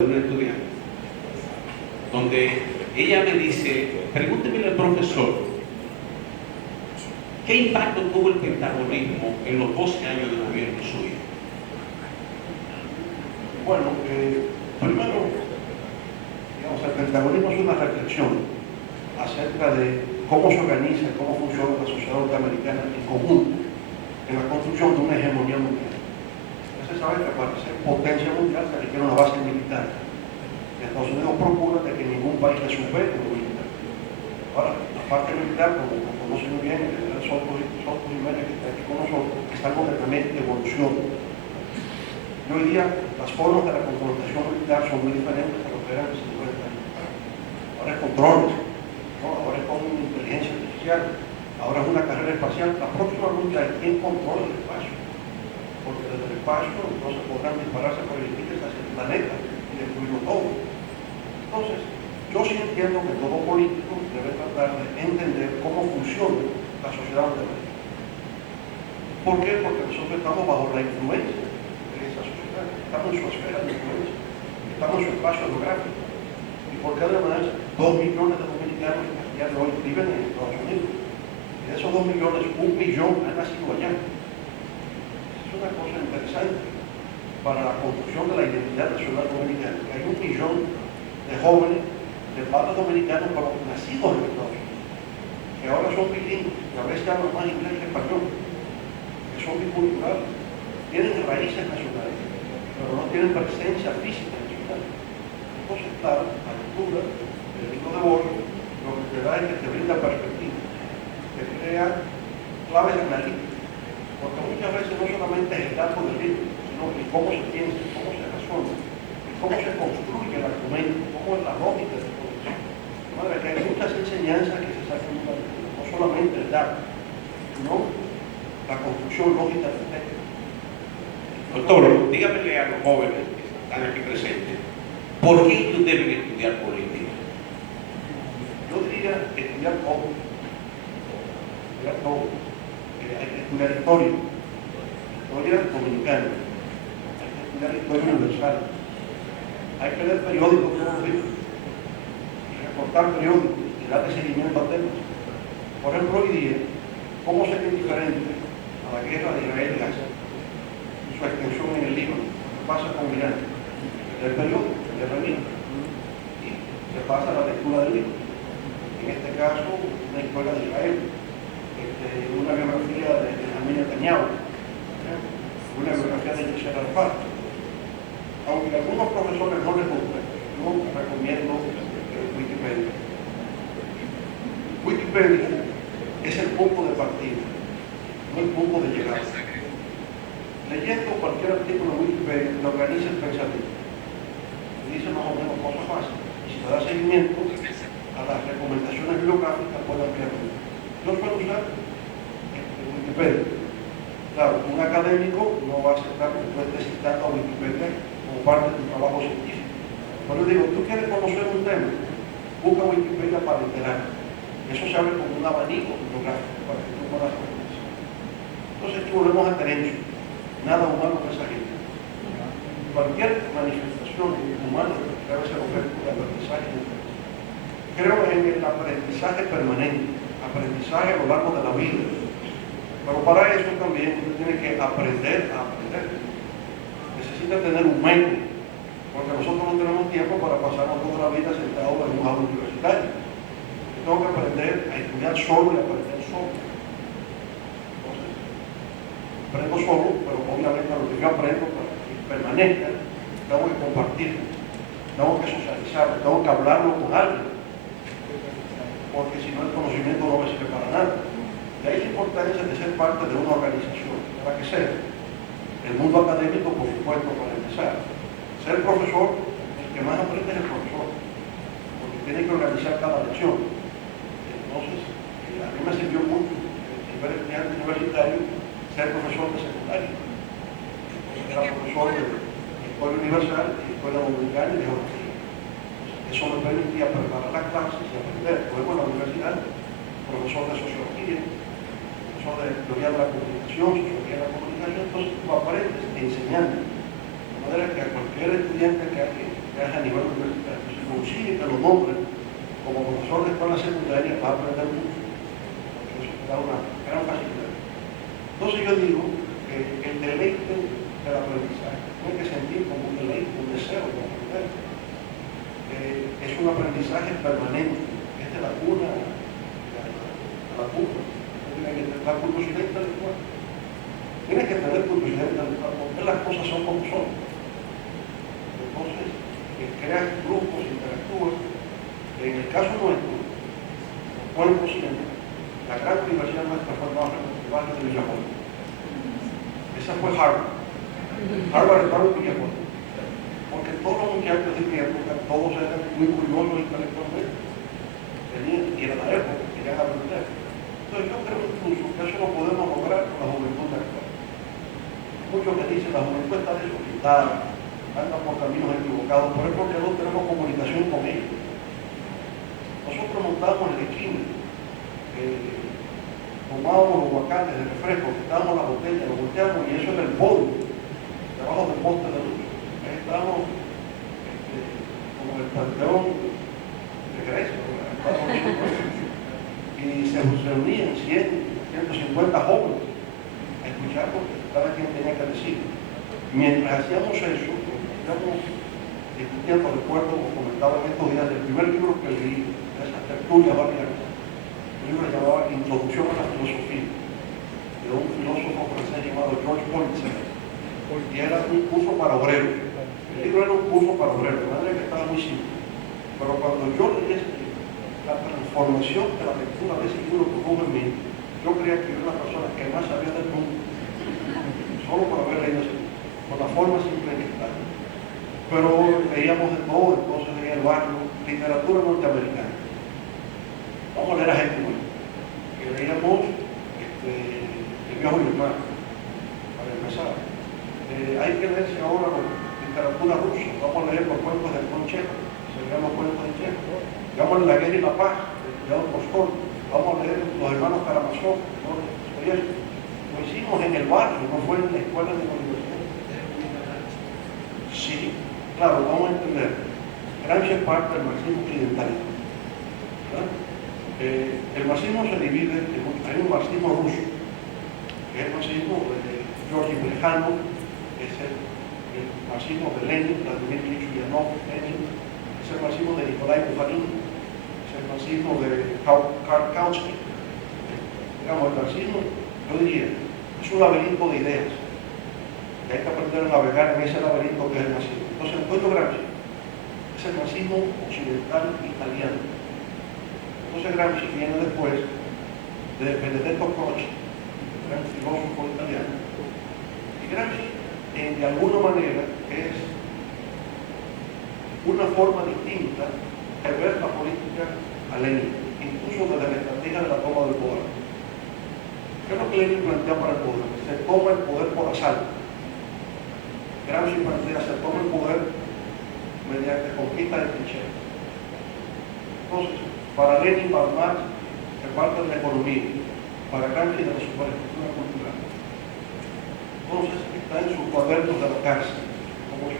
de una estudiante, donde ella me dice, pregúnteme al profesor, ¿qué impacto tuvo el pentagonismo en los 12 años de gobierno suyo? Bueno, primero, digamos, el pentagonismo es una reflexión acerca de cómo se organiza, cómo funciona la sociedad norteamericana en conjunto en la construcción de una hegemonía mundial. Ya se sabe que para ser potencia mundial se requiere una base militar. Estados Unidos procura de que ningún país le supere como militar. Ahora, la parte militar, como conocen muy bien, el general Soto Jiménez, que está aquí con nosotros, está completamente en evolución. Y hoy día las formas de la confrontación militar son muy diferentes a lo que eran hace 50 años. Ahora es con drones, ¿no? Ahora es con inteligencia artificial, ahora es una carrera espacial. La próxima lucha es quién controla el espacio, porque desde el espacio entonces podrán dispararse proyectiles hacia el planeta y destruirlo todo. Entonces, yo sí entiendo que todo político debe tratar de entender cómo funciona la sociedad norteamericana. ¿Por qué? Porque nosotros estamos bajo la influencia de esa sociedad, estamos en su esfera de influencia, estamos en su espacio geográfico. Y porque además 2 millones de dominicanos que a día de hoy viven en Estados Unidos. Y de esos 2 millones, 1 millón han nacido allá. Es una cosa interesante para la construcción de la identidad nacional dominicana, que hay 1 millón de jóvenes de padres dominicanos pero nacidos en Estados Unidos, que ahora son bilingües, que a veces hablan más inglés que español, que son biculturales, tienen raíces nacionales, pero no tienen presencia física nacional. Entonces, claro, la lectura del libro de Borges lo que te da es que te brinda perspectiva, te crea claves analíticas, porque muchas veces no solamente es el dato del libro, sino el cómo se piensa, cómo se razona, cómo se construye el argumento, cómo es la lógica de todo eso. De manera que hay muchas enseñanzas que se sacan de la lectura, no solamente el dato, sino la construcción lógica del texto. Doctor, dígamele a los jóvenes que están aquí presentes, ¿por qué ellos deben estudiar política? Yo diría estudiar todo. Estudiar todo. Hay que estudiar historia dominicana, hay que estudiar historia universal. Hay que leer periódicos todos los días, reportar periódicos y darle seguimiento a temas. Por ejemplo, hoy día, ¿cómo se ve diferente a la guerra de Israel y Gaza y su extensión en el Líbano? ¿Qué pasa con Irán? El periódico, el revista, y se pasa a la lectura del libro. En este caso, una historia de Israel, una biografía de Benjamín Netanyahu, una biografía de Yasser Arafat. Aunque a algunos profesores no les gusta, yo recomiendo Wikipedia. Wikipedia es el punto de partida, no el punto de llegada. Leyendo cualquier artículo de Wikipedia, te organiza el pensamiento. Te dice más o menos cosas básicas. Y si te da seguimiento a las recomendaciones bibliográficas, puede ampliar mucho. Yo suelo usar Wikipedia. Claro, un académico no va a aceptar que tú estés citando a Wikipedia como parte de tu trabajo científico. Pero yo digo, tú quieres conocer un tema, busca Wikipedia para enterarte. Eso se abre como un abanico bibliográfico para que tú puedas conocer. Entonces aquí volvemos a Terencio. Nada humano que esa gente. Cualquier manifestación humana debe ser objeto de aprendizaje. Creo en el aprendizaje permanente, aprendizaje a lo largo de la vida. Pero para eso también usted tiene que aprender a aprender. Necesita tener un método, porque nosotros no tenemos tiempo para pasarnos toda la vida sentados en un aula universitario. Yo tengo que aprender a estudiar solo y aprender solo. Entonces, aprendo solo, pero obviamente lo que yo aprendo para que permanezca, tengo que compartirlo, tengo que socializarlo, tengo que hablarlo con alguien, porque si no el conocimiento no me sirve para nada. De ahí la importancia de ser parte de una organización, para que sea el mundo académico, por supuesto, para empezar. Ser profesor, el que más aprende es el profesor, porque tiene que organizar cada lección. Entonces, a mí me sirvió mucho el primer estudiante universitario ser profesor de secundaria. Era profesor de Historia Universal, de Historia Dominicana y de Geografía. Eso me permitía preparar las clases y aprender. Luego en la universidad, profesor de Sociología, profesor de Teoría de la Comunicación, Sociología de la Comunicación. Entonces tú aprendes enseñando. De manera que a cualquier estudiante que que es a nivel universitario. Si consigue que lo nombren como profesor de escuela secundaria, va a aprender mucho. Eso te da una gran facilidad. Entonces yo digo que el deleite del aprendizaje no hay que sentir como un deleite, un deseo de aprender. Es un aprendizaje permanente, es de la cuna a la cuna. Tiene que tener la curiosidad intelectual. Tienes que tener curiosidad intelectual, porque las cosas son como son. Entonces, creas grupos, interactúas. En el caso nuestro, por el presidente, la gran universidad nuestra fue el barrio de Villajón. Esa fue Harvard. Harvard estaba en Villajón. Porque todos los muchachos de mi época, todos eran muy curiosos intelectualmente. Y en la época querían aprender. Entonces yo creo incluso que eso lo podemos lograr con la juventud actual. Muchos me dicen, la juventud está desorientada, anda por caminos equivocados, pero es porque no tenemos comunicación con ellos. Nosotros montamos en la esquina, tomábamos los guacates de refresco, quitábamos la botella, lo volteamos y eso era el polvo, debajo del poste de luz. Ahí estábamos como el panteón de Grecia, y se reunían 100, 150 jóvenes a escuchar porque cada quien tenía que decir. Mientras hacíamos eso, estamos discutiendo, recuerdo, como comentaba en estos días, del primer libro que leí, de esas tertulias variadas. El libro se llamaba Introducción a la Filosofía, de un filósofo francés llamado Georges Poincaré, y era un curso para obreros. El libro era un curso para obreros, de manera que estaba muy simple. Pero cuando yo leí ese libro, la transformación de la lectura de ese libro produjo en mí, yo creía que yo era la persona que más sabía del mundo, solo por haber leído ese libro, por la forma simple en que está. Pero leíamos de todo, entonces en el barrio, literatura norteamericana. Vamos a leer a gente buena. Que leíamos El viejo y el mar, para empezar. Hay que leerse ahora literatura rusa, vamos a leer los cuentos de Anton Chekhov, se leen los cuentos de Chekhov. Vamos a leer La guerra y la paz, de León Tolstói. Vamos a leer Los hermanos Karamazov, lo hicimos en el barrio, no fue en la escuela de la universidad. Sí, claro, vamos a entender. Gramsci es parte del marxismo occidental. El marxismo se divide, hay un marxismo ruso, que es el marxismo de Georgi Plejánov, es el marxismo de Lenin, Vladimir Ilich Ulyanov, Lenin, es el marxismo de Nikolai Bukharin, es el marxismo de Karl Kautsky. Digamos, el marxismo, yo diría, es un laberinto de ideas, que hay que aprender a navegar en ese laberinto que es el marxismo. Entonces, Antonio Gramsci es el marxismo occidental italiano. Entonces Gramsci viene después de Benedetto Croce, gran filósofo italiano. Y Gramsci, de alguna manera, es una forma distinta de ver la política a Lenin, incluso desde la estrategia de la toma del poder. ¿Qué es lo que Lenin plantea para el poder? Se toma el poder por asalto. Gramsci plantea se toma el poder mediante conquista de trincheras. Entonces, para Lenin, para Marx, se parte de la economía, para Gramsci de la superestructura cultural. Entonces, está en sus cuadernos de la cárcel, como